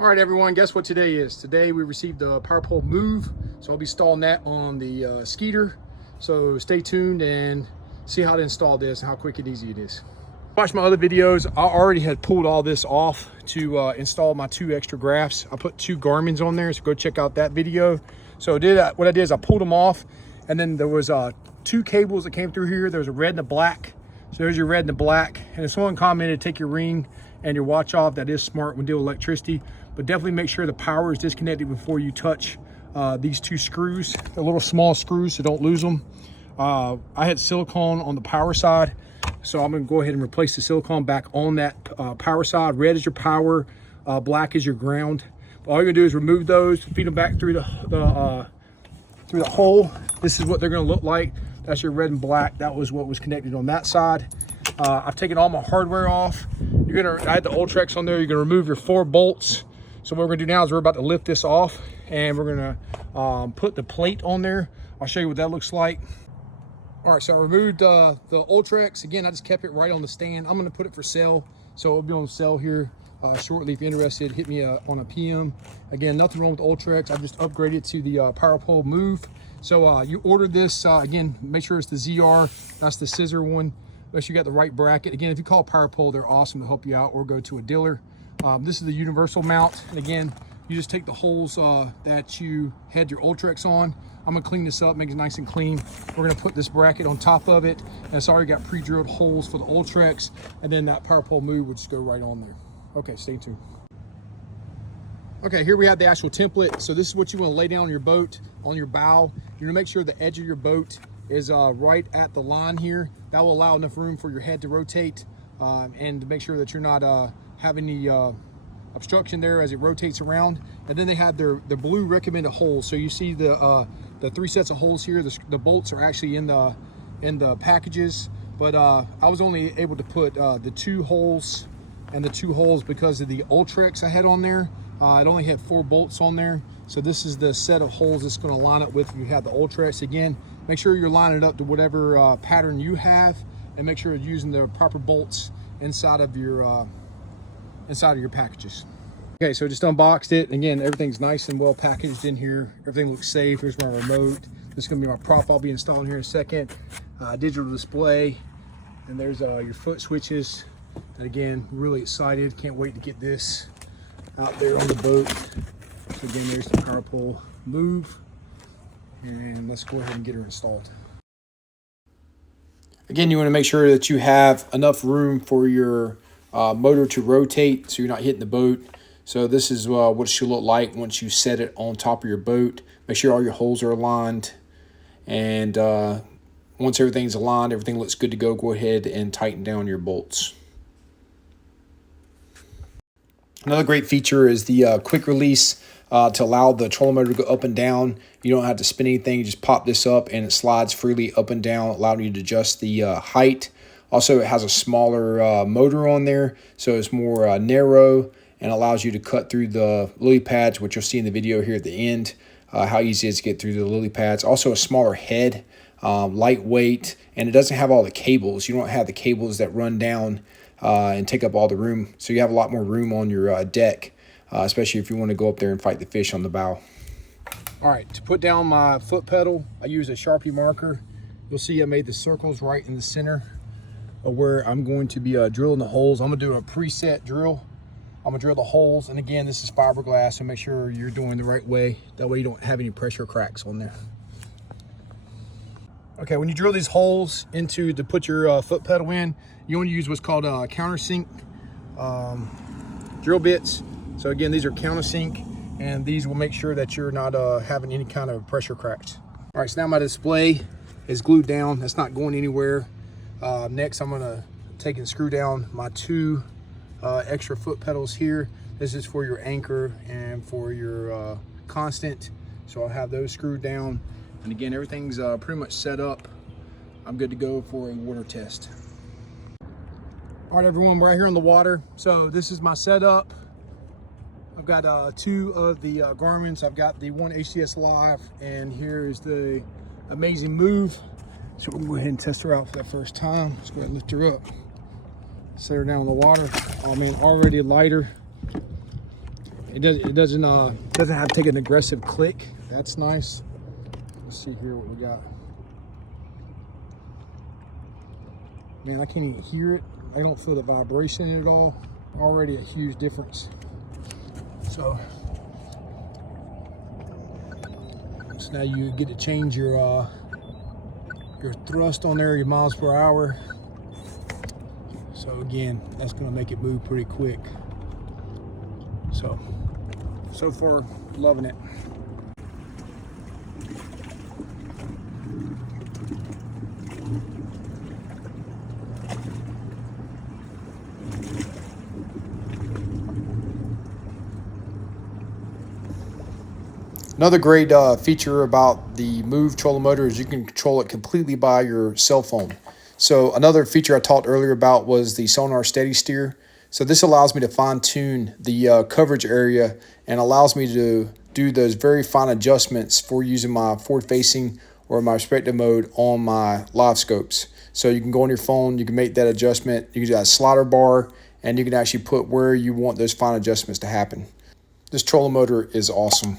All right, everyone, guess what today is? Today we received the power pole move, so I'll be installing that on the Skeeter. So stay tuned and see how to install this and how quick and easy it is. Watch my other videos. I already had pulled all this off to install my 2 extra graphs. I put 2 Garmins on there, so go check out that video. So what I did is I pulled them off, and then there was 2 cables that came through here. There's a red and a black. So there's your red and the black. And if someone commented, take your ring and your watch off. That is smart when dealing with electricity, but definitely make sure the power is disconnected before you touch these 2 screws. They're little small screws, so don't lose them. I had silicone on the power side, so I'm gonna go ahead and replace the silicone back on that power side. Red is your power, black is your ground. All you're gonna do is remove those, feed them back through the hole. This is what they're gonna look like. That's your red and black. That was what was connected on that side. I've taken all my hardware off. I had the ultrex on there. You're gonna remove your 4 bolts. So what we're gonna do now is we're about to lift this off, and we're gonna put the plate on there. I'll show you what that looks like. All right, so I removed the ultrex. Again, I just kept it right on the stand. I'm gonna put it for sale. So it'll be on sale here shortly. If you're interested, hit me on a PM. Again, nothing wrong with ultrex. I just upgraded to the power pole move. So you ordered this, again, make sure it's the ZR. That's the scissor one. Make sure you got the right bracket. Again, if you call Power Pole, they're awesome to help you out, or go to a dealer. This is the universal mount. And again, you just take the holes that you had your ultrex on. I'm gonna clean this up, make it nice and clean. We're gonna put this bracket on top of it. And it's already got pre-drilled holes for the ultrex. And then that Power Pole move would just go right on there. Okay, stay tuned. Okay, here we have the actual template. So this is what you want to lay down on your boat, on your bow. You're gonna make sure the edge of your boat is right at the line here. That will allow enough room for your head to rotate and to make sure that you're not having any obstruction there as it rotates around. And then they have their blue recommended holes. So you see the 3 sets of holes here. The bolts are actually in the packages, but I was only able to put the 2 holes and the 2 holes because of the ultrex I had on there. It only had 4 bolts on there. So this is the set of holes it's going to line up with if you have the ultrex. Again, make sure you're lining it up to whatever pattern you have, and make sure you're using the proper bolts inside of your packages. Okay, so just unboxed it. Again, everything's nice and well packaged in here. Everything looks safe. Here's my remote. This is going to be my prop I'll be installing here in a second. Digital display, and there's your foot switches. And again, really excited. Can't wait to get this out there on the boat. So again, there's the power pole move, and let's go ahead and get her installed. Again, you want to make sure that you have enough room for your motor to rotate so you're not hitting the boat. So this is what it should look like once you set it on top of your boat. Make sure all your holes are aligned, and once everything's aligned, everything looks good to go, go ahead and tighten down your bolts. Another great feature is the quick release to allow the trolling motor to go up and down. You don't have to spin anything. You just pop this up and it slides freely up and down, allowing you to adjust the height. Also, it has a smaller motor on there, so it's more narrow and allows you to cut through the lily pads, which you'll see in the video here at the end, how easy it is to get through the lily pads. Also, a smaller head, lightweight, and it doesn't have all the cables. You don't have the cables that run down and take up all the room, so you have a lot more room on your deck, especially if you want to go up there and fight the fish on the bow. All right, to put down my foot pedal, I use a Sharpie marker. You'll see I made the circles right in the center of where I'm going to be drilling the holes. I'm gonna do a preset drill. I'm gonna drill the holes, and again, this is fiberglass, so make sure you're doing the right way. That way you don't have any pressure cracks on there. Okay, when you drill these holes to put your foot pedal in, you want to use what's called countersink drill bits. So again, these are countersink, and these will make sure that you're not having any kind of pressure cracks. All right, so now my display is glued down. That's not going anywhere. Next, I'm gonna take and screw down my 2 extra foot pedals here. This is for your anchor and for your constant. So I'll have those screwed down. And again, everything's pretty much set up. I'm good to go for a water test. All right, everyone, we're right here on the water. So this is my setup. I've got 2 of the Garmins. I've got the 1 HDS Live, and here is the amazing move. So we're gonna go ahead and test her out for the first time. Let's go ahead and lift her up. Set her down in the water. Oh man, already lighter. It doesn't have to take an aggressive click. That's nice. Let's see here what we got. Man, I can't even hear it. I don't feel the vibration in it at all. Already a huge difference. So now you get to change your thrust on there, your miles per hour. So again, that's going to make it move pretty quick. So far, loving it. Another great feature about the Move trolling motor is you can control it completely by your cell phone. So another feature I talked earlier about was the Sonar Steady Steer. So this allows me to fine tune the coverage area and allows me to do those very fine adjustments for using my forward facing or my perspective mode on my live scopes. So you can go on your phone, you can make that adjustment, you can do that slider bar, and you can actually put where you want those fine adjustments to happen. This trolling motor is awesome.